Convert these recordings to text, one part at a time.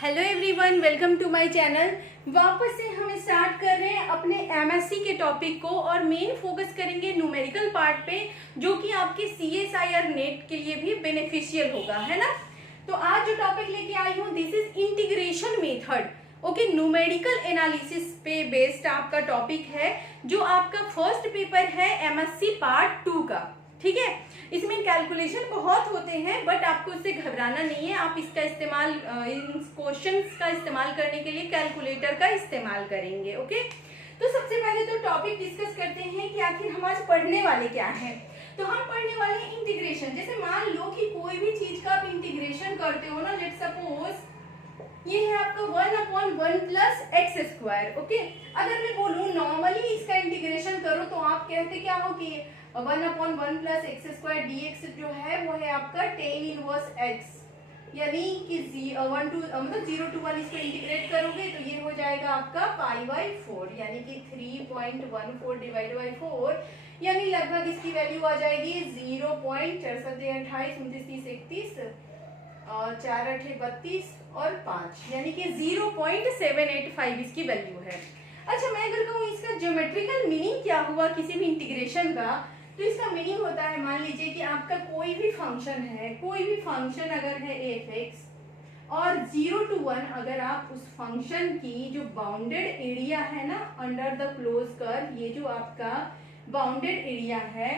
Hello everyone, welcome to my channel. वापस से हम स्टार्ट कर रहे हैं अपने एमएससी के टॉपिक को और मेन फोकस करेंगे न्यूमेरिकल पार्ट पे, जो कि आपके सीएसआईआर नेट के लिए भी बेनिफिशियल होगा, है ना। तो आज जो टॉपिक लेके आई हूँ, this is integration method. Okay, numerical analysis पे बेस्ड आपका टॉपिक है, जो आपका फर्स्ट पेपर है एमएससी पार्ट 2 का। ठीक है, इसमें कैलकुलेशन बहुत होते हैं, बट आपको इससे घबराना नहीं है। आप इसका इस्तेमाल इन क्वेश्चंस का इस्तेमाल करने के लिए कैलकुलेटर का इस्तेमाल करेंगे। ओके, तो सबसे पहले तो टॉपिक डिस्कस करते हैं कि आखिर हम आज पढ़ने वाले क्या हैं। तो हम पढ़ने वाले हैं इंटीग्रेशन। जैसे मान लो कि कोई भी चीज का आप इंटीग्रेशन करते हो ना, लेट्स सपोज ये है आपका 1/1 प्लस एक्स स्क्वायर। ओके, अगर मैं बोलूँ नॉर्मली इसका इंटीग्रेशन करो तो आप कहते क्या हो कि 1/1 प्लस एक्स स्क्वायर dx जो है वो है आपका tan इनवर्स x, यानी कि 0 to 1 इसको इंटीग्रेट करोगे तो ये हो जाएगा आपका π/4, यानी कि 3.14 डिवाइड बाई 4, यानी लगभग इसकी वैल्यू आ जाएगी 0.4 और 4 8 32 और 5, यानी कि 0.785 इसकी वैल्यू है। अच्छा, मैं अगर कहूँ इसका ज्योमेट्रिकल मीनिंग क्या हुआ किसी भी इंटीग्रेशन का, तो इसका मीनिंग होता है, मान लीजिए कि आपका कोई भी फंक्शन है, कोई भी फंक्शन अगर है f(x) और 0 to 1 अगर आप उस फंक्शन की जो बाउंडेड एरिया है ना अंडर द क्लोज कर्व, ये जो आपका बाउंडेड एरिया है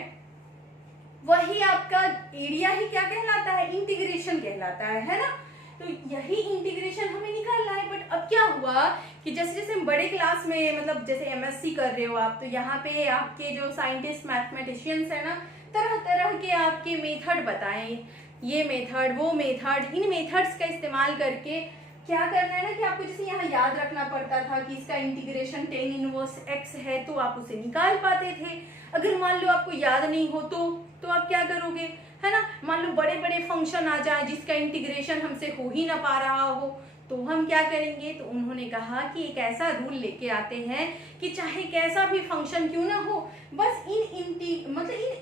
वही आपका एरिया ही क्या कहलाता है, इंटीग्रेशन कहलाता है ना। तो यही इंटीग्रेशन हमें निकालना है। बट अब क्या हुआ कि जैसे जैसे हम बड़े क्लास में, मतलब जैसे एमएससी कर रहे हो आप, तो यहाँ पे आपके जो साइंटिस्ट मैथमेटिशियंस है ना, तरह तरह के आपके मेथड बताएं, ये मेथड वो मेथड, इन मेथड्स का इस्तेमाल करके क्या करना है ना कि आपको जैसे यहाँ याद रखना पड़ता था कि इसका इंटीग्रेशन tan इनवर्स x है, तो आप उसे निकाल पाते थे। अगर मान लो आपको याद नहीं हो तो आप क्या करोगे, है ना। मान लो बड़े बड़े फंक्शन आ जाए जिसका इंटीग्रेशन हमसे हो ही ना पा रहा हो, तो हम क्या करेंगे, तो उन्होंने कहा कि एक ऐसा रूल लेके आते हैं कि चाहे कैसा भी फंक्शन क्यों ना हो, बस इन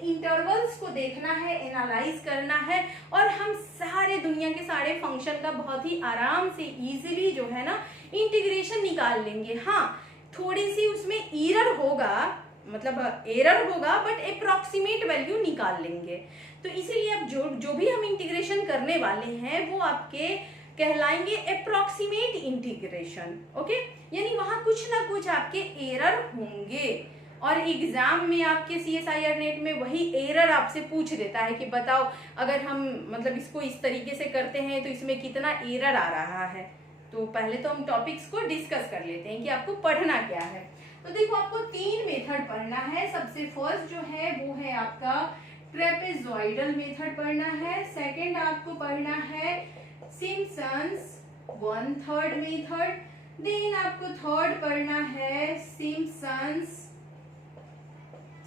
इंटरवल्स को देखना है, एनालाइज करना है, और हम सारे दुनिया के सारे फंक्शन का बहुत ही आराम से इजीली जो है ना इंटीग्रेशन निकाल लेंगे। हाँ, थोड़ी सी उसमें एरर होगा, मतलब एरर होगा, बट अप्रॉक्सीमेट वैल्यू निकाल लेंगे। तो इसीलिए अब जो भी हम इंटीग्रेशन करने वाले हैं वो आपके कहलाएंगे अप्रॉक्सीमेट इंटीग्रेशन। ओके, यानी वहां कुछ ना कुछ आपके एरर होंगे, और एग्जाम में आपके सीएसआईआर नेट में वही एरर आपसे पूछ देता है कि बताओ अगर हम मतलब इसको इस तरीके से करते हैं तो इसमें कितना एरर आ रहा है। तो पहले तो हम टॉपिक्स को डिस्कस कर लेते हैं कि आपको पढ़ना क्या है। तो देखो, आपको 3 मेथड पढ़ना है। सबसे फर्स्ट जो है वो है आपका ट्रेपेजॉइडल मेथड पढ़ना है। सेकंड आपको पढ़ना है सिम्पसन्स 1/3 मेथड। देन आपको थर्ड पढ़ना है सिम्पसन्स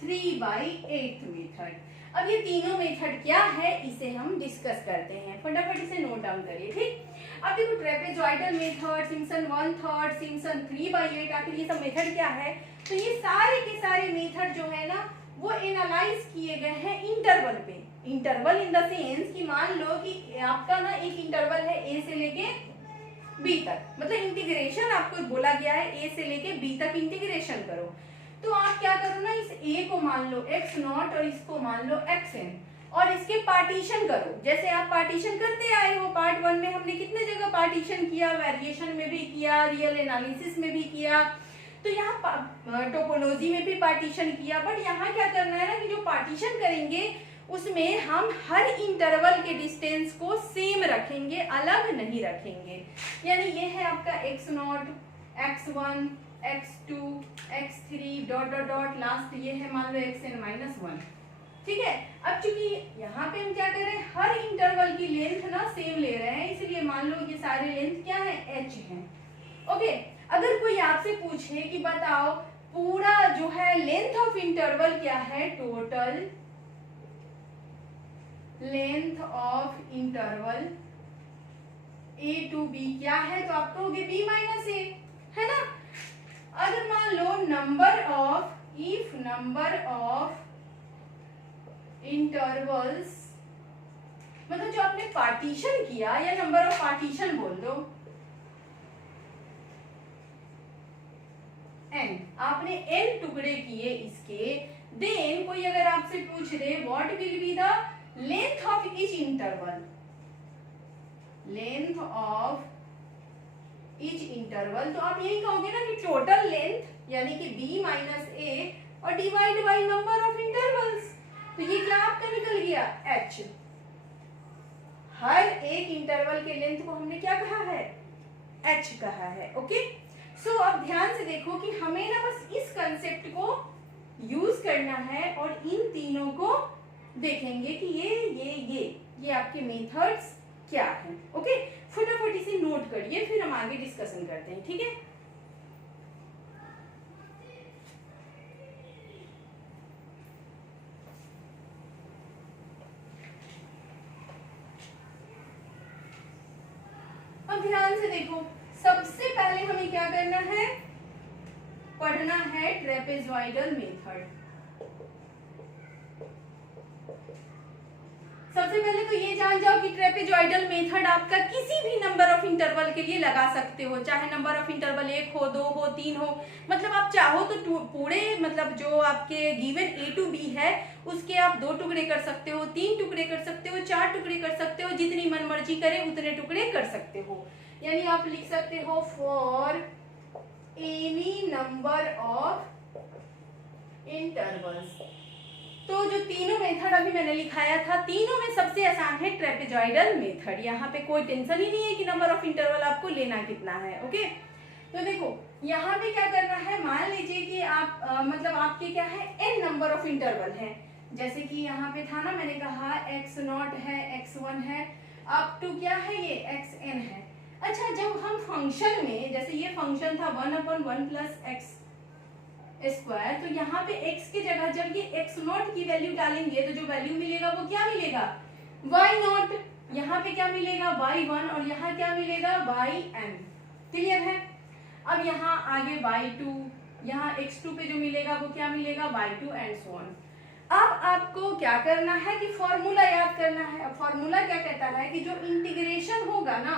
3/8 मेथड। अब ये तीनों मेथड क्या है इसे हम डिस्कस करते हैं, फटाफट इसे नोट डाउन करिए। ठीक, अब देखो ट्रेपेजॉइडल मेथड, सिम्पसन 1/3, सिम्पसन 3/8, आखिर ये सब मेथड क्या है। तो ये सारे के सारे मेथड जो है ना वो एनालाइज किए गए हैं इंटरवल पे। इंटरवल इन द सेंस कि मान लो कि आपका ना एक इंटरवल है ए से लेके बी तक, मतलब इंटीग्रेशन आपको बोला गया है ए से लेके बी तक इंटीग्रेशन करो। तो आप क्या करो ना, इस a को मान लो x0 और इसको मान लो xn, और इसके पार्टीशन करो। जैसे आप पार्टीशन करते आए हो, पार्ट 1 में हमने कितने जगह पार्टीशन किया, वेरिएशन में भी किया, रियल एनालिसिस में भी किया, तो यहाँ टोपोलॉजी में भी पार्टीशन किया। बट यहाँ क्या करना है ना कि जो पार्टीशन करेंगे उसमें हम हर इंटरवल के डिस्टेंस को सेम रखेंगे, अलग नहीं रखेंगे। यानी ये है आपका x0, x1, x2, x3 dot dot dot, last ये है मान लो xn-1। ठीक है, अब चूंकि यहाँ पे हम क्या कर रहे हैं, हर इंटरवल की लेंथ ना सेम ले रहे हैं, इसलिए मान लो ये सारे लेंथ क्या है, h है। ओके, अगर कोई आपसे पूछे कि बताओ पूरा जो है लेंथ ऑफ इंटरवल क्या है, total length of interval a to b क्या है, तो आप कहोगे b माइनस a, है ना। अगर मान लो नंबर ऑफ इंटरवल्स, मतलब जो आपने पार्टीशन किया, या नंबर ऑफ पार्टीशन बोल दो, n, आपने n टुकड़े किए इसके, देन कोई अगर आपसे पूछ दे what will be the length of each interval, length of each interval, तो आप यही कहोगे ना कि टोटल लेंथ यानी कि b माइनस ए और divide by number of intervals. तो ये क्या आपका निकल गया h। हर एक इंटरवल के लेंथ को हमने क्या कहा है, h कहा है। ओके, सो अब ध्यान से देखो कि हमें ना बस इस कंसेप्ट को यूज करना है और इन तीनों को देखेंगे कि ये आपके मेथड्स क्या हैं। ओके, फटाफट इसे नोट करिए, फिर हम आगे डिस्कशन करते हैं, ठीक है। अब ध्यान से देखो, सबसे पहले हमें क्या करना है, पढ़ना है ट्रेपेजॉइडल मेथड। सबसे पहले तो ये जान जाओ कि ट्रेपेजॉइडल मेथड आपका किसी भी नंबर ऑफ इंटरवल के लिए लगा सकते हो, चाहे नंबर ऑफ इंटरवल 1 हो, 2 हो, 3 हो, मतलब आप चाहो तो पूरे मतलब जो आपके गिवन a to b है उसके आप 2 टुकड़े कर सकते हो, 3 टुकड़े कर सकते हो, 4 टुकड़े कर सकते हो, जितनी मनमर्जी करे उतने टुकड़े कर सकते हो। यानी आप लिख सकते हो for any number of intervals. तो जो तीनों मेथड अभी मैंने लिखाया था, तीनों में सबसे आसान है ट्रेपेजॉइडल मेथड। यहाँ पे कोई टेंशन ही नहीं है कि नंबर ऑफ इंटरवल आपको लेना कितना है। ओके, तो देखो यहाँ पे क्या करना है, मान लीजिए कि आप मतलब आपके क्या है n नंबर ऑफ इंटरवल है, जैसे कि यहाँ पे था ना, मैंने कहा x0 है, x1 है, अप टू क्या है ये xn है। अच्छा, जब हम फंक्शन में, जैसे ये फंक्शन था 1/1 प्लस x स्क्वायर, तो यहाँ पे x की जगह जब ये x0 की वैल्यू डालेंगे तो जो वैल्यू मिलेगा वो क्या मिलेगा, y0। यहाँ पे क्या मिलेगा y1 और यहाँ क्या मिलेगा yn। क्लियर है। अब यहाँ आगे y2, यहाँ x2 पे जो मिलेगा वो क्या मिलेगा y2 एंड सो ऑन। अब आपको क्या करना है कि फॉर्मूला याद करना है। अब फॉर्मूला क्या कहता है कि जो इंटीग्रेशन होगा ना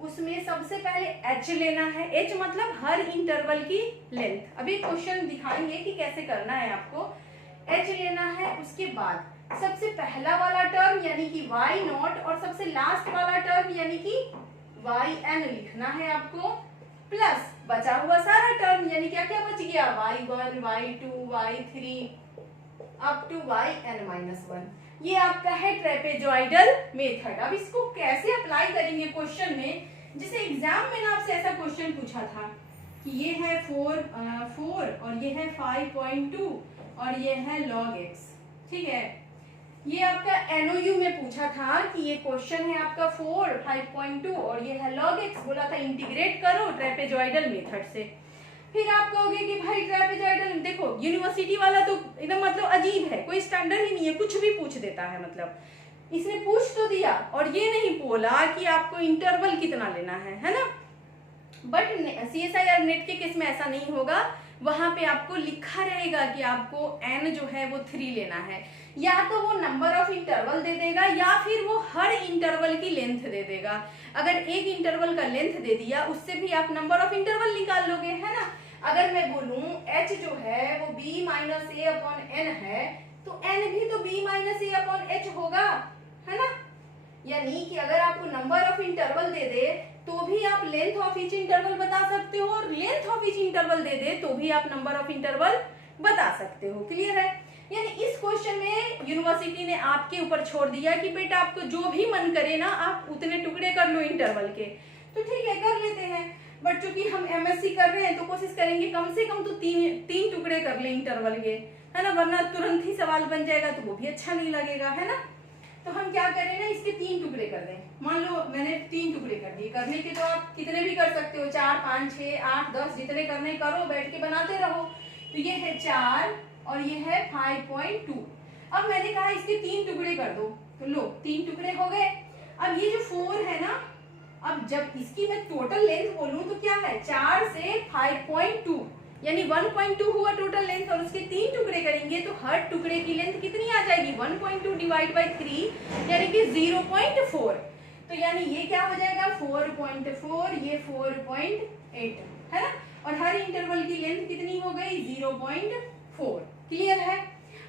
उसमें सबसे पहले h लेना है। h मतलब हर इंटरवल की लेंथ। अभी क्वेश्चन दिखाएंगे कि कैसे करना है आपको। h लेना है, उसके बाद सबसे पहला वाला टर्म यानी कि y0 और सबसे लास्ट वाला टर्म यानी कि yn लिखना है आपको, प्लस बचा हुआ सारा टर्म यानी क्या क्या बच गया y1, y2, y3 up to yn-1। ये आपका है ट्रेपेजॉइडल मेथड। अब इसको कैसे अप्लाई करेंगे क्वेश्चन में, जिसे एग्जाम में ना आपसे ऐसा क्वेश्चन पूछा था कि ये है 4 और ये है 5.2 और ये है log x, ठीक है। ये आपका NOU में पूछा था कि ये क्वेश्चन है आपका 4, 5.2 और ये है log x, बोला था इंटीग्रेट करो ट्रेपेजॉइडल मेथड से। फिर आप कहोगे कि भाई ट्रेपेजॉइडल, देखो यूनिवर्सिटी वाला तो एकदम मतलब अजीब है, कोई स्टैंडर्ड ही नहीं है, कुछ भी पूछ देता है। मतलब इसने पूछ तो दिया और ये नहीं बोला कि आपको इंटरवल कितना लेना है ना। बट CSIR नेट के केस में ऐसा नहीं होगा, वहां पे आपको लिखा रहेगा कि आपको n जो है वो 3 लेना है। या तो वो नंबर ऑफ इंटरवल दे देगा या फिर वो हर इंटरवल की लेंथ दे देगा। अगर एक इंटरवल का लेंथ दे दिया उससे भी आप नंबर ऑफ इंटरवल निकाल लोगे, है ना। अगर मैं बोलूं h जो है वो b minus a upon n है, तो n भी तो b minus a upon h होगा, है ना। यानी कि अगर आपको नंबर ऑफ इंटरवल दे दे तो भी आप लेंथ ऑफ ईच इंटरवल बता सकते हो, और लेंथ ऑफ ईच इंटरवल दे दे तो भी आप नंबर ऑफ इंटरवल बता सकते हो। क्लियर है। यानी इस क्वेश्चन में यूनिवर्सिटी ने आपके ऊपर छोड़ दिया कि बेटा आपको जो भी मन करे ना आप उतने टुकड़े कर लो इंटरवल के, तो ठीक है कर लेते हैं। बट चूंकि हम MSc कर रहे हैं तो कोशिश करेंगे कम से कम तो तीन टुकड़े कर ले इंटरवल के, है ना, वरना तुरंत ही सवाल बन जाएगा तो वो भी अच्छा नहीं लगेगा, है ना। तो हम क्या करें ना, इसके 3 टुकड़े कर दें। मान लो मैंने 3 टुकड़े कर दिए, करने के तो आप कितने भी कर सकते हो, 4, 5, 6, 8, 10 जितने करने करो, बैठ के बनाते रहो। तो ये है 4 और ये है 5.2। अब मैंने कहा इसके 3 टुकड़े कर दो, तो लो 3 टुकड़े हो गए। अब ये जो 4 है ना, अब जब इसकी मैं टोटल लेंथ बोलूं तो क्या है 4 से 5.2 यानी 1.2 हुआ टोटल लेंथ, और उसके 3 टुकड़े करेंगे तो हर टुकड़े की लेंथ कितनी आ जाएगी 1.2 डिवाइड बाई 3 यानी कि 0.4। तो यानी ये क्या हो जाएगा 4.4, ये 4.8 है ना, और हर इंटरवल की लेंथ कितनी हो गई 0.4। क्लियर है।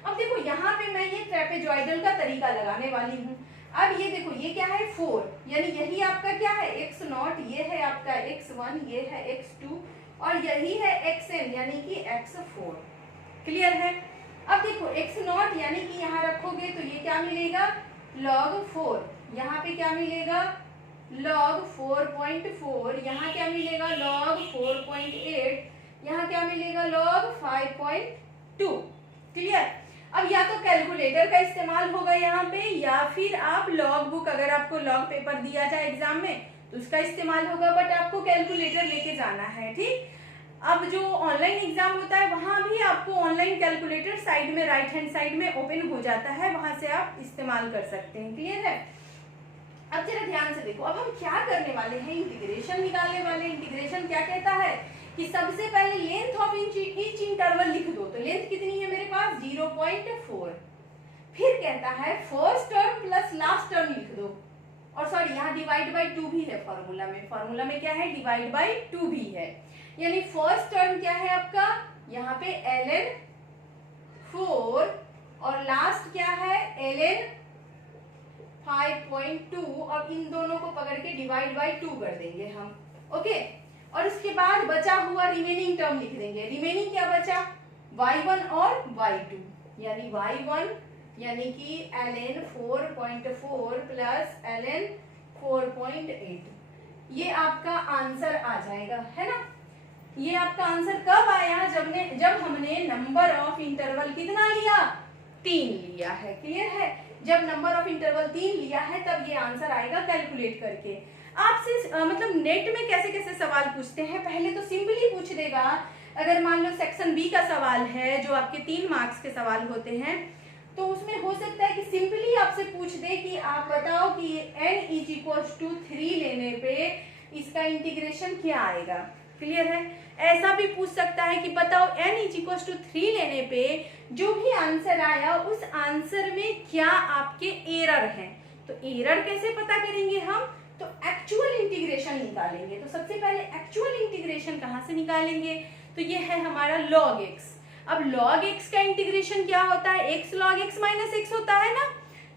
अब देखो यहाँ पे मैं ये ट्रेपेजॉइडल का तरीका लगाने वाली हूँ। अब ये देखो ये क्या है 4, यानी यही आपका क्या है x0, ये है आपका x1, ये है x2 और यही है xn यानी कि x4। क्लियर है। अब देखो x0 यानी कि यहाँ रखोगे तो ये क्या मिलेगा log 4, यहाँ पे क्या मिलेगा log 4.4, यहाँ क्या मिलेगा log 4.8, यहाँ क्या मिलेगा log 5.2। क्लियर। अब या तो कैलकुलेटर का इस्तेमाल होगा यहाँ पे, या फिर आप लॉग बुक, अगर आपको लॉग पेपर दिया जाए एग्जाम में तो उसका इस्तेमाल होगा, बट आपको कैलकुलेटर लेके जाना है। ठीक। अब जो ऑनलाइन एग्जाम होता है वहां भी आपको ऑनलाइन कैलकुलेटर साइड में राइट हैंड साइड में ओपन हो जाता है, वहां से आप इस्तेमाल कर सकते हैं। क्लियर है। अब जरा ध्यान से देखो, अब हम क्या करने वाले हैं, इंटीग्रेशन निकालने वाले। इंटीग्रेशन क्या कहता है कि सबसे पहले लेंथ ऑफ ईच इंटरवल लिख दो, तो लेंथ कितनी है मेरे पास 0.4। फिर कहता है first term plus last term लिख दो, और सॉरी यहाँ डिवाइड बाय 2 भी है फॉर्मूला में। फॉर्मूला में क्या है डिवाइड बाय 2 भी है, यानी फर्स्ट टर्म क्या है आपका यहाँ पे ln 4 और लास्ट क्या है ln 5.2, और इन दोनों को पकड़ के डिवाइड बाय 2 कर देंगे हम। ओके। और उसके बाद बचा हुआ रिमेनिंग टर्म लिख देंगे। रिमेनिंग क्या बचा y1 और y2, यानी y1 यानी कि ln 4.4 प्लस ln 4.8, ये आपका आंसर आ जाएगा, है ना। ये आपका आंसर कब आया जब हमने नंबर ऑफ इंटरवल कितना लिया 3 लिया है। क्लियर है। जब नंबर ऑफ इंटरवल 3 लिया है तब ये आंसर आएगा कैलकुलेट करके। आपसे मतलब नेट में कैसे कैसे सवाल पूछते हैं, पहले तो सिंपली पूछ देगा। अगर मान लो सेक्शन बी का सवाल है जो आपके 3 मार्क्स के सवाल होते हैं, तो उसमें हो सकता है कि सिंपली आपसे पूछ दे कि आप बताओ कि n = 3 लेने पे इसका इंटीग्रेशन क्या आएगा। क्लियर है। ऐसा भी पूछ सकता है कि बताओ n = 3 लेने पे जो भी आंसर आया उस आंसर में क्या आपके एरर हैं। तो एरर कैसे पता करेंगे हम, तो एक्चुअल इंटीग्रेशन निकालेंगे। तो सबसे पहले एक्चुअल इंटीग्रेशन कहाँ से निकालेंगे, तो ये है हमारा log x। अब log x का इंटीग्रेशन क्या होता है, x log x minus x होता है ना।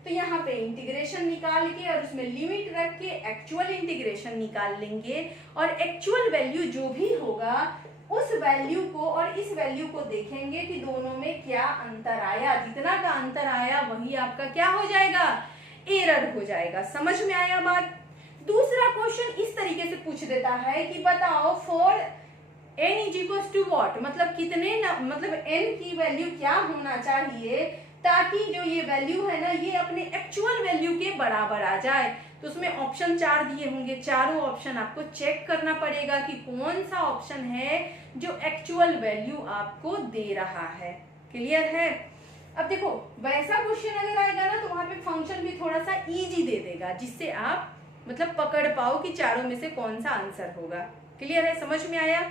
तो यहाँ पे इंटीग्रेशन निकाल के और उसमें लिमिट रख के एक्चुअल इंटीग्रेशन निकाल लेंगे, और एक्चुअल वैल्यू जो भी होगा उस वैल्यू को और इस वैल्यू को देखेंगे कि दोनों में क्या अंतर आया। जितना का अंतर आया वही आपका क्या हो जाएगा, एरर हो जाएगा। समझ में आया बात। दूसरा क्वेश्चन इस तरीके से पूछ देता है कि बताओ फॉर n = what, मतलब कितने मतलब n की वैल्यू क्या होना चाहिए ताकि जो ये वैल्यू है ना ये अपने एक्चुअल वैल्यू के बराबर आ जाए। तो उसमें ऑप्शन 4 दिए होंगे, चारों ऑप्शन आपको चेक करना पड़ेगा कि कौन सा ऑप्शन है जो एक्चुअल वैल्यू आपको दे रहा है। क्लियर है। अब देखो वैसा क्वेश्चन अगर आएगा ना तो वहां पे फंक्शन भी थोड़ा सा इजी दे देगा, जिससे आप मतलब पकड़ पाओ कि चारों में से कौन सा आंसर होगा। क्लियर है, समझ में आया।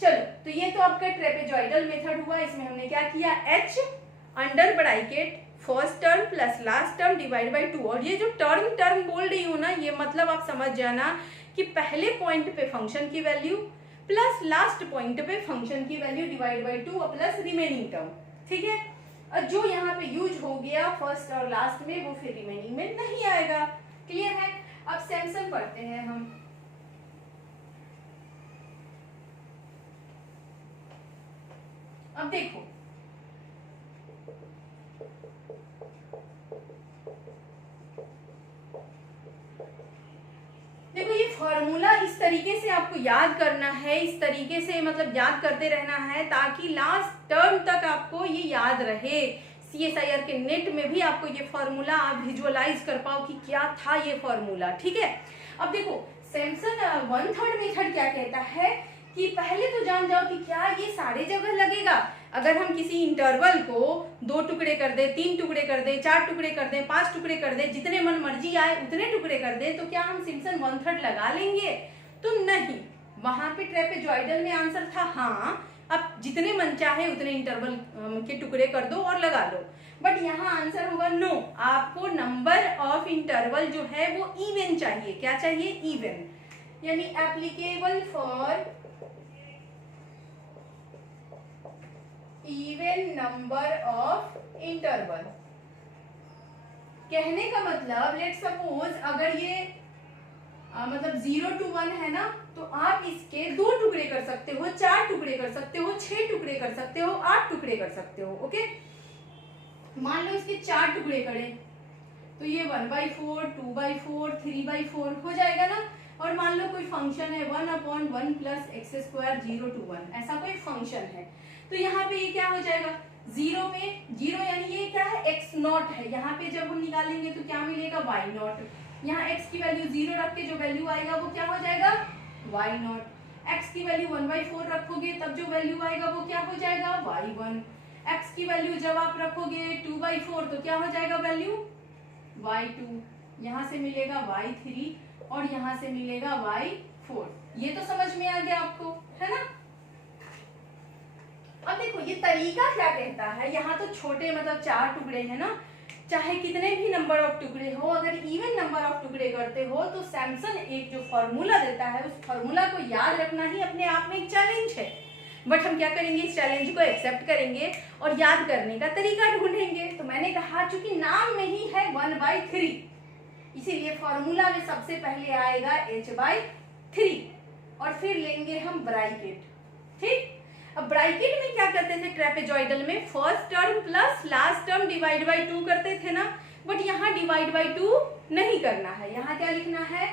चलो तो ये तो आपका ट्रेपेजॉइडल मेथड हुआ। इसमें हमने क्या किया, h under bracket first term plus last term divide by 2। और ये जो टर्म बोल रही हूँ ना, ये मतलब आप समझ जाना कि पहले पॉइंट पे फंक्शन की वैल्यू प्लस लास्ट पॉइंट पे फंक्शन की value divide by 2 plus remaining term. ठीक है। और जो यहाँ पे यूज हो गया फर्स्ट और लास्ट में वो फिर रिमेनिंग में नहीं आएगा। क्लियर है। अब सैमसन पढ़ते हैं हम। अब देखो ये फॉर्मूला इस तरीके से आपको याद करना है, इस तरीके से मतलब याद करते रहना है ताकि लास्ट टर्म तक आपको ये याद रहे। CSIR के नेट में भी आपको ये फॉर्मूला आप विजुअलाइज कर पाओ कि क्या था ये फॉर्मूला। ठीक है। अब देखो सैमसन 1/3 मेथड क्या कहता है कि पहले तो जान जाओ कि क्या ये सारे जगह लगेगा। अगर हम किसी इंटरवल को 2 टुकड़े कर दे, 3 टुकड़े कर दे, 4 टुकड़े कर दे, 5 टुकड़े कर दे, जितने मन मर्जी आए उतने टुकड़े कर दे, तो क्या हम सैमसन 1/3 लगा लेंगे, तो नहीं। वहां पे ट्रेपेजॉइडल में आंसर था हाँ, अब जितने मन चाहे उतने इंटरवल के टुकड़े कर दो और लगा लो। बट यहाँ आंसर होगा नो, आपको नंबर ऑफ इंटरवल जो है वो इवन चाहिए। क्या चाहिए? इवन, यानी applicable for even number of interval. कहने का मतलब लेट सपोज अगर ये मतलब 0 to 1 है ना, तो आप इसके 2 टुकड़े कर सकते हो, 4 टुकड़े कर सकते हो, 6 टुकड़े कर सकते हो, 8 टुकड़े कर सकते हो। ओके, मान लो इसके 4 टुकड़े करें तो ये 1/4, 2/4, 3/4 हो जाएगा ना। और मान लो कोई फंक्शन है 1/1 प्लस एक्स स्क्वायर 0 to 1, ऐसा कोई फंक्शन है, तो यहाँ पे ये क्या हो जाएगा? 0 पे 0 यानी ये क्या है? x नॉट है। यहाँ पे जब हम निकालेंगे तो क्या मिलेगा? y not. यहाँ x की वैल्यू 0 रख के जो वैल्यू आएगा वो क्या हो जाएगा? y not. x की वैल्यू 1/4 रखोगे तब जो वैल्यू आएगा वो क्या हो जाएगा? y1। x की वैल्यू जब आप रखोगे 2/4 तो क्या हो जाएगा वैल्यू? y2। यहाँ से मिलेगा y3 और यहाँ से मिलेगा y4। ये तो समझ में आ गया आपको, है ना? अब देखो ये तरीका क्या कहता है, यहाँ तो छोटे मतलब 4 टुकड़े हैं ना, चाहे कितने भी नंबर ऑफ टुकड़े हो, अगर इवन नंबर ऑफ टुकड़े करते हो तो सैमसन एक जो फॉर्मूला देता है उस फॉर्मूला को याद रखना ही अपने आप में एक चैलेंज है। बट हम क्या करेंगे? इस चैलेंज को एक्सेप्ट करेंगे और याद करने का तरीका ढूंढेंगे। तो मैंने कहा चूंकि नाम में ही है 1/3, इसीलिए फॉर्मूला में सबसे पहले आएगा h/3 और फिर लेंगे हम ब्रैकेट। ठीक, अब ब्रैकेट में क्या करते थे ट्रेपेजॉइडल में? First term plus last term divide by 2 करते थे ना, बट यहाँ डिवाइड बाई 2 नहीं करना है। यहाँ क्या लिखना है?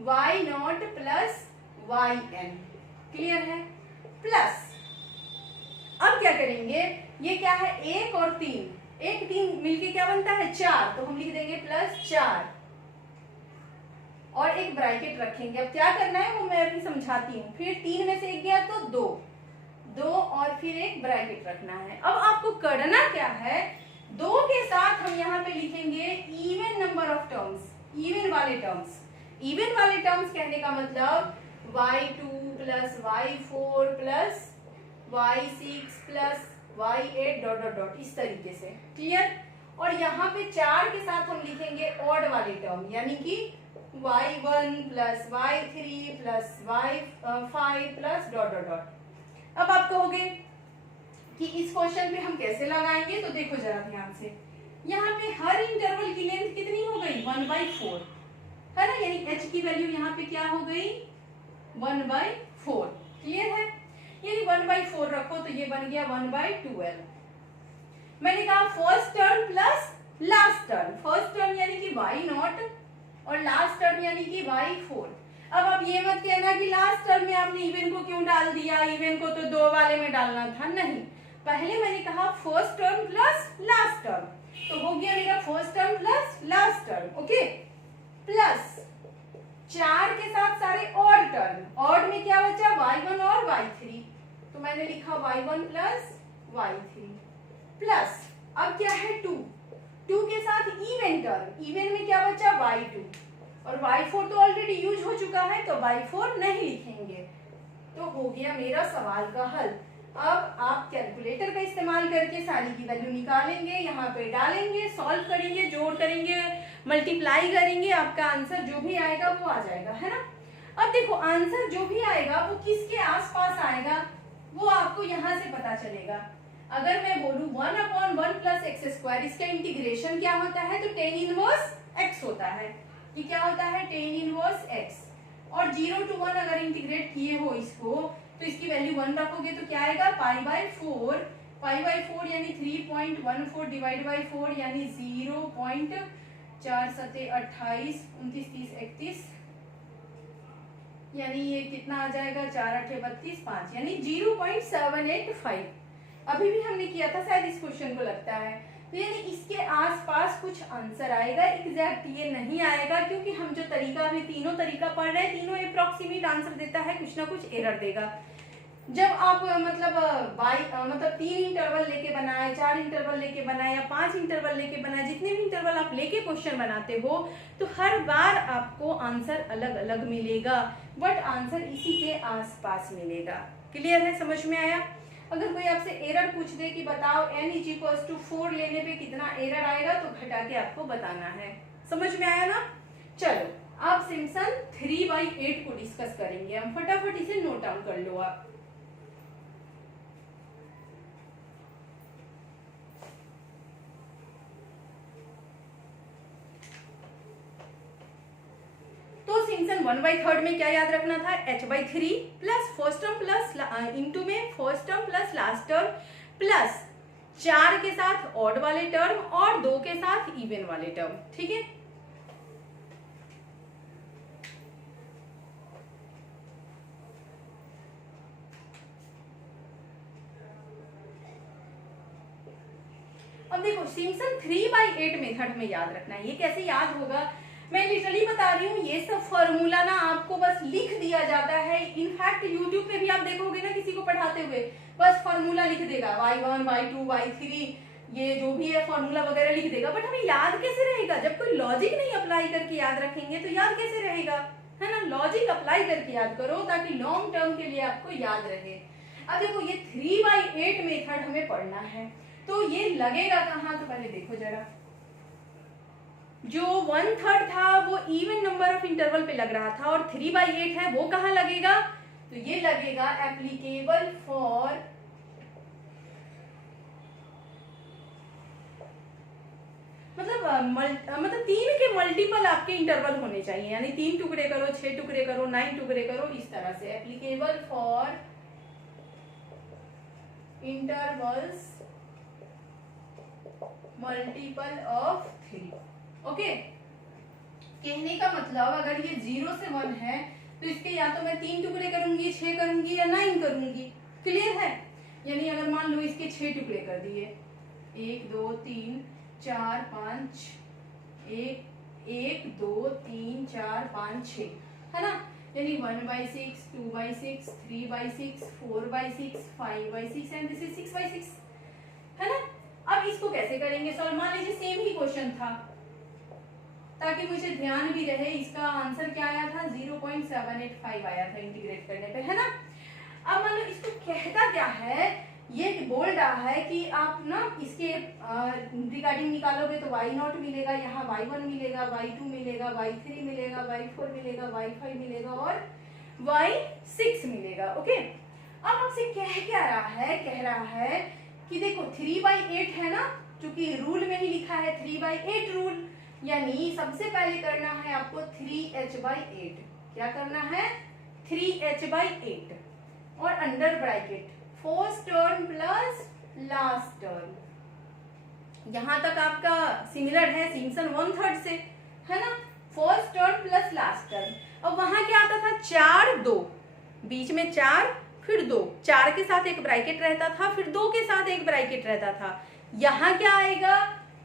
y0 plus yn। क्लियर है? प्लस अब क्या करेंगे? ये क्या है? 1 और 3, 1 3 मिलके क्या बनता है? 4, तो हम लिख देंगे +4 और एक ब्रैकेट रखेंगे। अब क्या करना है वो मैं अभी समझाती हूँ। फिर 3 में से 1 गया तो 2 और फिर एक ब्रैकेट रखना है। अब आपको करना क्या है? 2 के साथ हम यहाँ पे लिखेंगे even number of terms, even वाले टर्म्स। इवन वाले टर्म्स कहने का मतलब y2 plus y4 plus y6 plus y8 dot dot dot, इस तरीके से। क्लियर? और यहाँ पे 4 के साथ हम लिखेंगे ऑड वाले टर्म, यानी कि y1 plus y3 plus y5 plus dot dot dot. अब आप कहोगे कि इस क्वेश्चन पे हम कैसे लगाएंगे, तो देखो जरा ध्यान से। यहाँ पे हर इंटरवल की लेंथ कितनी हो गई? 1/4 है ना, यानी h की वैल्यू यहाँ पे क्या हो गई? 1/4। क्लियर है? यानी 1/4 रखो तो ये बन गया 1/12। मैंने कहा first term plus last term. First term यानी कि y0 और लास्ट टर्म यानी कि y4। अब आप ये मत कहना कि लास्ट टर्म में आपने इवन को क्यों डाल दिया, इवन को तो 2 वाले में डालना था। नहीं, पहले मैंने कहा first term plus last term, तो हो गया मेरा first term plus last term. Okay, plus 4 के साथ सारे ऑड टर्म। ऑड में क्या बचा? y1 और y3, तो मैंने लिखा y1 प्लस y3 प्लस अब क्या है 2 के साथ इवन टर्म। इवन में क्या बचा? y2 और y4 तो ऑलरेडी यूज हो चुका है तो y4 नहीं लिखेंगे। तो हो गया मेरा सवाल का हल। अब आप कैलकुलेटर का इस्तेमाल करके सारी की वैल्यू निकालेंगे, यहाँ पे डालेंगे, सॉल्व करेंगे, जोड़ करेंगे, मल्टीप्लाई करेंगे, आपका आंसर जो भी आएगा वो आ जाएगा, है ना। अब देखो आंसर जो भी आएगा वो किसके आसपास आएगा वो आपको यहाँ से पता चलेगा। अगर मैं बोलूँ 1/1 प्लस एक्स स्क्वायर, इसका इंटीग्रेशन क्या होता है? तो tan इनवर्स x होता है। ये क्या होता है? tan inverse x। और 0 to 1 अगर इंटीग्रेट किए हो इसको तो इसकी वैल्यू 1 रखोगे तो क्या आएगा? π/4। π/4 यानी 3.14 डिवाइड बाई 4 यानी 0.4 7 28 29 30 31, यानी ये कितना आ जाएगा? 4 8 32 5 यानी 0.785। अभी भी हमने किया था शायद इस क्वेश्चन को लगता है। तो यानी इसके आसपास कुछ आंसर आएगा, एग्जैक्ट ये नहीं आएगा क्योंकि हम जो तरीका अभी तीनों तरीका पढ़ रहे हैं तीनों अप्रोक्सीमेट आंसर देता है, कुछ ना कुछ एरर देगा। जब आप मतलब 3 इंटरवल लेके बनाए, 4 इंटरवल लेके बनाए या 5 इंटरवल लेके बनाए, जितने भी इंटरवल आप लेके क्वेश्चन बनाते हो तो हर बार आपको आंसर अलग अलग मिलेगा, बट आंसर इसी के आसपास मिलेगा। क्लियर है? समझ में आया? अगर कोई आपसे एरर पूछ दे कि बताओ n = 4 लेने पे कितना एरर आएगा, तो घटा के आपको बताना है। समझ में आया ना? चलो अब सिम्पसन 3/8 को डिस्कस करेंगे हम। फटाफट इसे नोट डाउन कर लो आप। सिम्पसन 1/3 में क्या याद रखना था? h/3 plus first term plus into में first term plus last term plus 4 के साथ ऑड वाले टर्म और 2 के साथ इवन वाले टर्म। ठीक है, अब देखो सिम्पसन 3/8 मेथड में याद रखना है। ये कैसे याद होगा? मैं लिटरली बता रही हूँ, ये सब फॉर्मूला ना आपको बस लिख दिया जाता है। इनफैक्ट यूट्यूब पे भी आप देखोगे ना किसी को पढ़ाते हुए, बस फॉर्मूला लिख देगा y1 y2 y3, ये जो भी है फॉर्मूला वगैरह लिख देगा, बट हमें याद कैसे रहेगा? जब कोई लॉजिक नहीं अप्लाई करके याद रखेंगे तो याद कैसे रहेगा? है ना, लॉजिक अप्लाई करके याद करो ताकि लॉन्ग टर्म के लिए आपको याद रहे। अब देखो ये 3/8 मेथड हमें पढ़ना है, तो ये लगेगा कहाँ? तो पहले देखो जरा, जो 1/3 था वो इवन नंबर ऑफ इंटरवल पे लग रहा था और 3/8 है वो कहाँ लगेगा? तो ये लगेगा एप्लीकेबल फॉर मतलब 3 के मल्टीपल आपके इंटरवल होने चाहिए, यानी 3 टुकड़े करो, 6 टुकड़े करो, 9 टुकड़े करो, इस तरह से applicable for intervals multiple of 3। Okay, कहने का मतलब अगर ये 0 से 1 है तो इसके या तो मैं 3 टुकड़े करूंगी, 6 करूंगी या 9 करूंगी। क्लियर है? यानी अगर मान लो इसके 6 टुकड़े कर दिए, 1 2 3 4 5, 1 2 3 4 5 6, है ना, यानी 1/6 2/6 3/6 4/6 5/6 एंड दिस इज 6/6, है ना। अब इसको कैसे करेंगे सॉल्व? मान लीजिए सेम ही क्वेश्चन था, ताकि मुझे ध्यान भी रहे, इसका आंसर क्या आया था? 0.785 आया था इंटीग्रेट करने पे, है ना। अब मान लो इसको कहता क्या है, ये बोल रहा है कि आप ना इसके रिगार्डिंग निकालोगे तो y0 मिलेगा, यहाँ y1 मिलेगा, y2 मिलेगा, y3 मिलेगा, y4 मिलेगा, y5 मिलेगा और y6 मिलेगा। ओके, अब आपसे कह रहा है कि देखो 3/8 है ना, क्योंकि रूल में ही लिखा है 3/8 रूल, यानी सबसे पहले करना है आपको 3h/8। क्या करना है? 3h/8 और under bracket first term plus last term. यहां तक आपका सिमिलर है सिम्पसन 1/3 से, है ना। First term plus last term. अब वहां क्या आता था? 4 2, बीच में 4 फिर 2, 4 के साथ एक ब्रैकेट रहता था, फिर 2 के साथ एक ब्रैकेट रहता था। यहाँ क्या आएगा?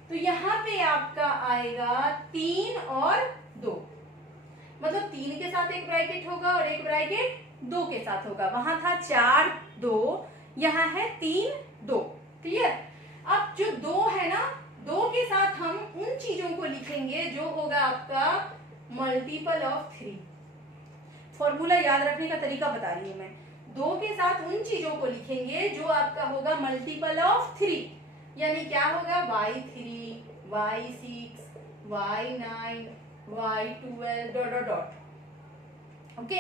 तो यहाँ पे आपका आएगा 3 और 2, मतलब 3 के साथ एक ब्रैकेट होगा और एक ब्रैकेट 2 के साथ होगा। वहां था 4 2, यहाँ है 3 2। क्लियर? अब जो 2 है ना, 2 के साथ हम उन चीजों को लिखेंगे जो होगा आपका मल्टीपल ऑफ 3। फॉर्मूला याद रखने का तरीका बता रही हूं मैं। 2 के साथ उन चीजों को लिखेंगे जो आपका होगा मल्टीपल ऑफ 3, यानी क्या होगा? y3 y6 y9 y12 dot dot dot. Okay,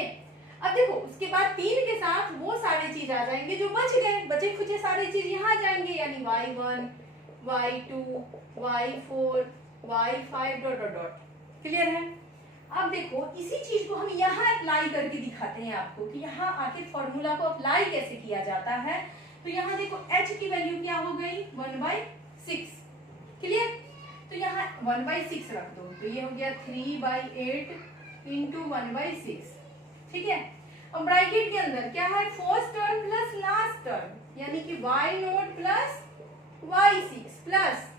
अब देखो उसके बाद 3 के साथ वो सारे चीज आ जाएंगे जो बच गए, बचे खुचे सारे चीज यहाँ आ जाएंगे, यानी y1 y2 y4 y5 dot dot dot. Clear है? अब देखो इसी चीज को हम यहाँ अप्लाई करके दिखाते हैं आपको कि यहाँ आके फॉर्मूला को अप्लाई कैसे किया जाता है। तो यहाँ देखो h की वैल्यू क्या हो गई? 1/6। क्लियर? तो यहाँ 1/6 रख दो, तो ये हो गया 3/8 इंटू 1/6। ठीक है, अब ब्रैकेट के अंदर क्या है? First term plus last term, यानी कि y0 प्लस y6 प्लस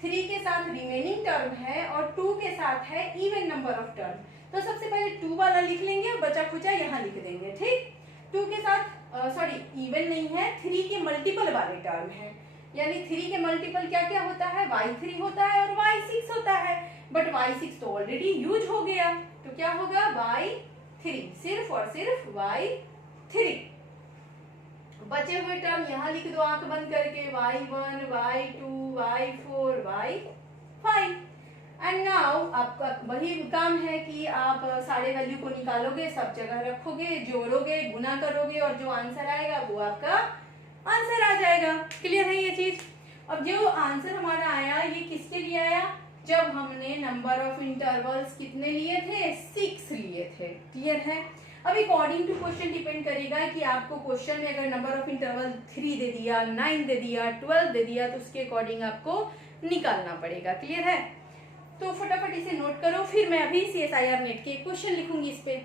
3 के साथ रिमेनिंग टर्म है और 2 के साथ है इवन नंबर ऑफ टर्म। तो सबसे पहले 2 वाला लिख लेंगे, बचा खुचा यहाँ लिख देंगे। ठीक, 2 के साथ इवन नहीं है, 3 के मल्टीपल वाले टर्म है, यानी 3 के मल्टीपल क्या क्या होता है? y3 होता है और y6 होता है, बट y6 तो ऑलरेडी यूज हो गया, तो क्या होगा? y3, सिर्फ और सिर्फ y3। बचे हुए टर्म यहाँ लिख दो आंख बंद करके, y1 y2 y4 y5। And now आपका वही काम है कि आप सारे वैल्यू को निकालोगे, सब जगह रखोगे, जोड़ोगे, गुना करोगे और जो आंसर आएगा वो आपका आंसर आ जाएगा। क्लियर है ये चीज? अब जो आंसर हमारा आया ये किसके लिए आया? जब हमने नंबर ऑफ इंटरवल्स कितने लिए थे? 6 लिए थे। क्लियर है? अब अकॉर्डिंग टू क्वेश्चन डिपेंड करेगा कि आपको क्वेश्चन में अगर नंबर ऑफ इंटरवल 3 दे दिया, 9 दे दिया, 12 दे दिया तो उसके अकॉर्डिंग आपको निकालना पड़ेगा। क्लियर है? तो फटाफट इसे नोट करो, फिर मैं अभी CSIR नेट के क्वेश्चन लिखूंगी इस पे।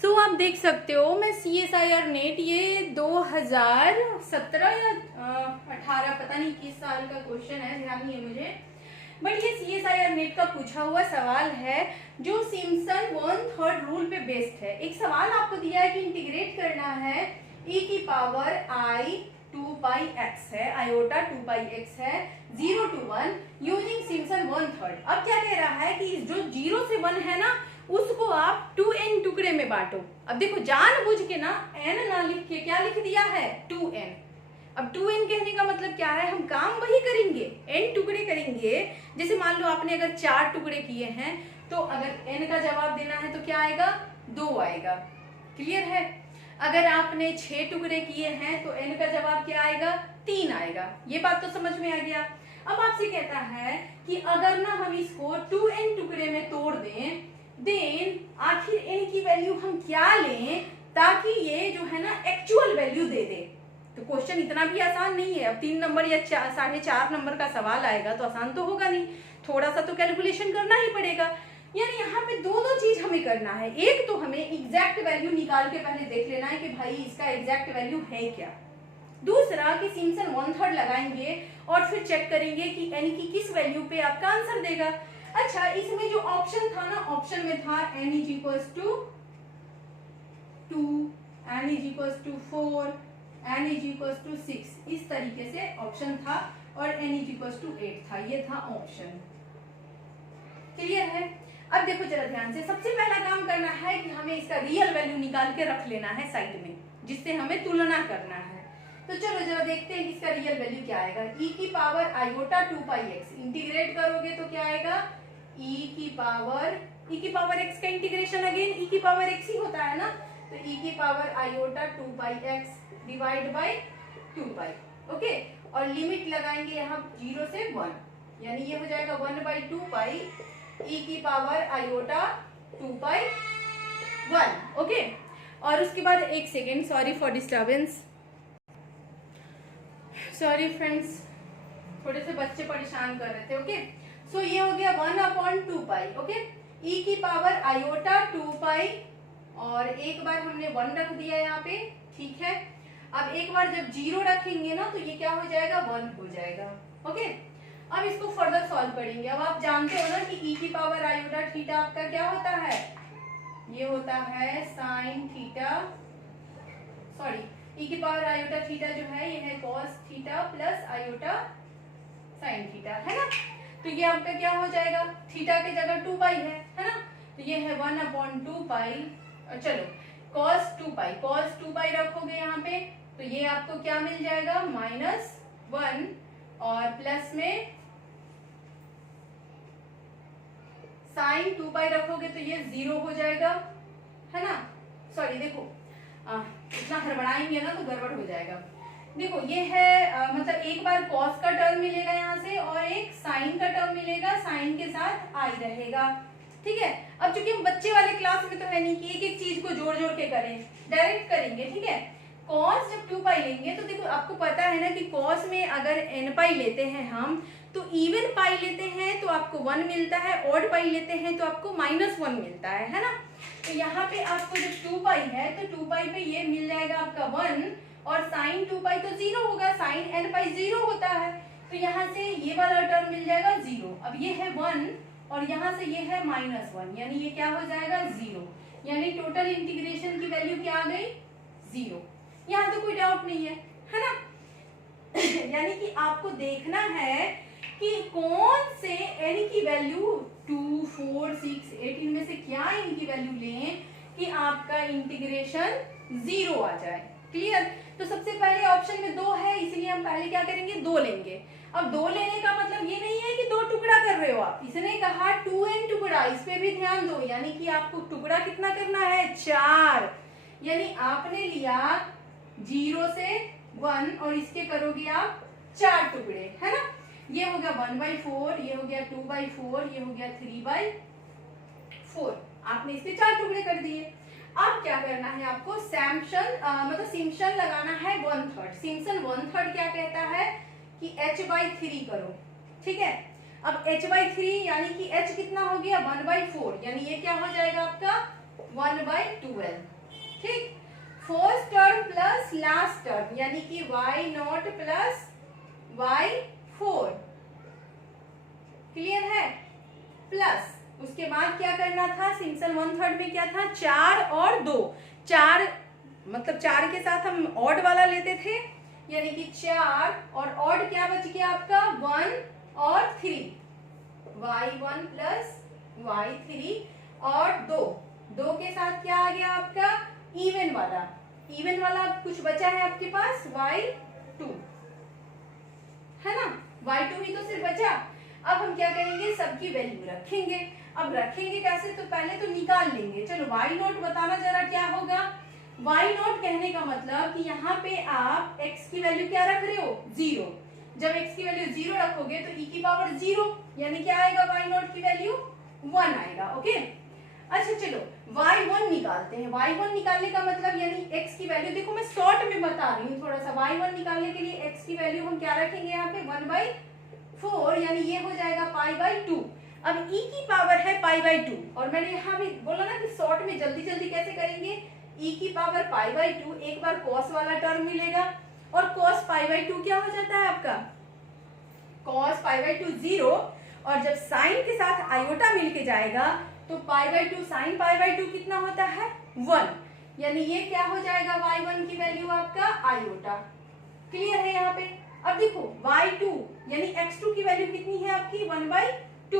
सो आप देख सकते हो मैं CSIR नेट ये 2017 या 18 पता नहीं किस साल का क्वेश्चन है, ध्यान नहीं है मुझे, बट ये CSIR नेट का पूछा हुआ सवाल है जो सिम्पसन 1/3 रूल पे बेस्ड है। एक सवाल आपको दिया है कि इंटीग्रेट करना है e की पावर i 2 पाई x है, आयोटा 2 पाई x है 0 to 1 यूजिंग सिम्पसन 1/3। अब क्या कह रहा है कि जो 0 से 1 है ना उसको आप 2n टुकड़े में बांटो। अब देखो जानबूझ के ना n ना लिख के क्या लिख दिया है? 2n। अब 2n कहने का मतलब क्या है? हम काम वही करेंगे, n टुकड़े करेंगे। जैसे मान लो आपने अगर 4 टुकड़े किए हैं तो अगर n का जवाब देना है तो क्या आएगा? 2 आएगा। क्लियर है? अगर आपने 6 टुकड़े किए हैं तो n का जवाब क्या आएगा? 3 आएगा। ये बात तो समझ में आ गया। अब आपसे कहता है कि अगर ना हम इसको 2n टुकड़े में तोड़ दें देन आखिर n की वैल्यू हम क्या लें ताकि ये जो है ना एक्चुअल वैल्यू दे दे। तो क्वेश्चन इतना भी आसान नहीं है। अब 3 नंबर या 4.5 नंबर का सवाल आएगा तो आसान तो होगा नहीं, थोड़ा सा तो कैलकुलेशन करना ही पड़ेगा। यानी यहाँ पे दोनों चीज हमें करना है। एक तो हमें एग्जैक्ट वैल्यू निकाल के पहले देख लेना है कि भाई इसका एग्जैक्ट वैल्यू है क्या। दूसरा कि सिम्पसन 1/3 लगाएंगे और फिर चेक करेंगे कि n की किस वैल्यू पे आपका आंसर देगा। अच्छा, इसमें जो ऑप्शन था ना, ऑप्शन में था n = 2, n = 4, n = 6, इस तरीके से ऑप्शन था और n = 8 था। ये था ऑप्शन। क्लियर है? अब देखो जरा ध्यान से, सबसे पहला काम करना है कि हमें इसका रियल वैल्यू निकाल के रख लेना है साइड में, जिससे हमें तुलना करना है। तो चलो जरा देखते हैं कि इसका रियल वैल्यू क्या आएगा। e की पावर आयोटा 2 पाई x इंटीग्रेट करोगे तो क्या आएगा? e की पावर x का इंटीग्रेशन अगेन e की पावर x ही होता है ना, तो e की power iota 2 pi x divide by 2 pi. Okay, और लिमिट लगाएंगे यहाँ 0 से 1, यानी ये हो जाएगा 1/2 पाई e की पावर आयोटा 2 पाई 1। ओके, और उसके बाद एक second, sorry for disturbance, sorry friends, थोड़े से बच्चे परेशान कर रहे थे। ओके, सो ये हो गया 1/2 पाई। ओके, e की पावर आयोटा 2 पाई और एक बार हमने 1 रख दिया यहाँ पे। ठीक है, अब एक बार जब 0 रखेंगे ना तो ये क्या हो जाएगा? 1 हो जाएगा। ओके, अब इसको फर्दर सॉल्व करेंगे। अब आप जानते हो ना कि e की पावर आयोटा थीटा आपका क्या होता है? ये होता है साइन थीटा, सॉरी e की पावर आयोटा थीटा जो है ये है cos theta plus iota sine theta, है ना। तो ये आपका क्या हो जाएगा? थीटा की जगह 2 पाई है ना, तो ये है 1/2 पाई। चलो cos 2 पाई रखोगे यहाँ पे तो ये आपको क्या मिल जाएगा? -1 और प्लस में साइन 2 पाई रखोगे तो ये 0 हो जाएगा, है ना। सॉरी देखो इतना हड़बड़ाएंगे ना तो गड़बड़ हो जाएगा। देखो ये है मतलब एक बार cos का टर्म मिलेगा यहाँ से और एक साइन का टर्म मिलेगा, साइन के साथ आई रहेगा। ठीक है, अब चूंकि हम बच्चे वाले क्लास में तो है नहीं कि एक एक चीज को जोड़ जोड़ के करें, डायरेक्ट करेंगे। ठीक है, cos जब 2 पाई लेंगे तो देखो आपको पता है ना कि cos में अगर n पाई लेते हैं हम तो इवन पाई लेते हैं तो आपको 1 मिलता है, ऑड पाई लेते हैं तो आपको -1 मिलता है ना। तो यहाँ पे आपको जब 2 पाई है तो 2 पाई पे ये मिल जाएगा आपका 1 और साइन 2 पाई तो 0 होगा, साइन n पाई 0 होता है, तो यहाँ से ये वाला टर्म मिल जाएगा 0। अब ये है 1 और यहाँ से ये है -1, यानी ये क्या हो जाएगा? 0, यानी टोटल इंटीग्रेशन की वैल्यू क्या आ गई? 0। यहाँ तो कोई डाउट नहीं है ना। यानी कि आपको देखना है कि कौन से n की वैल्यू 2, 4, 6, 8 इनमें से क्या n की वैल्यू लें कि आपका इंटीग्रेशन 0 आ जाए। क्लियर? तो सबसे पहले ऑप्शन में 2 है, इसलिए हम पहले क्या करेंगे, 2 लेंगे। अब 2 लेने का मतलब ये नहीं है कि 2 टुकड़ा कर रहे हो आप, इसने कहा 2n टुकड़ा, इस पे भी ध्यान दो, यानी कि आपको टुकड़ा कितना करना है, 4। यानी आपने लिया 0 से 1 और इसके करोगे आप 4 टुकड़े, है ना। ये हो गया 1/4, ये हो गया 2/4, ये हो गया 3/4। आपने इसके 4 टुकड़े कर दिए। अब क्या करना है आपको, सिम्पशन लगाना है 1/3। सिम्पशन 1/3 क्या कहता है कि h/3 करो, ठीक है। अब h/3 यानी कि h कितना हो गया, 1/4, यानी ये क्या हो जाएगा आपका 1/12, ठीक। First term plus last term यानी कि y0 प्लस y4, क्लियर है। प्लस उसके बाद क्या करना था, सिम्पसन 1/3 में क्या था, 4 और 2, 4 मतलब 4 के साथ हम ऑड वाला लेते थे, यानी कि 4 और ऑड क्या बच गया आपका 1 और 3, y1 प्लस y3 और 2 के साथ क्या आ गया आपका इवन वाला कुछ बचा है आपके पास y2, है ना, y2 ही तो सिर्फ बचा। अब हम क्या करेंगे, सबकी वैल्यू रखेंगे। अब रखेंगे कैसे, तो पहले तो निकाल लेंगे। चलो y0 बताना जरा क्या होगा। y0 कहने का मतलब कि यहाँ पे आप x की वैल्यू क्या रख रहे हो, 0। जब x की वैल्यू 0 रखोगे तो e की पावर 0, यानी क्या आएगा, y0 की वैल्यू 1 आएगा। ओके, अच्छा चलो y1 निकालते हैं। y1 निकालने का मतलब यानी x की वैल्यू, देखो मैं शॉर्ट में बता रही हूँ थोड़ा सा। y1 निकालने के लिए x की वैल्यू हम क्या रखेंगे यहाँ पे 1/4, यानी ये हो जाएगा π/2। अब e की पावर है π/2, और मैंने यहाँ भी बोला ना कि शॉर्ट में जल्दी जल्दी कैसे करेंगे, e की पावर π/2, एक बार cos वाला टर्म मिलेगा, और cos π/2 क्या हो जाता है आपका, cos π/2 0, और जब साइन के साथ आयोटा मिलके जाएगा तो π/2 sin π/2 कितना होता है 1, यानी ये क्या हो जाएगा y1 की वैल्यू आपका आयोटा। क्लियर है यहाँ पे। अब देखो y2 यानी x2 की वैल्यू कितनी है आपकी 1/4,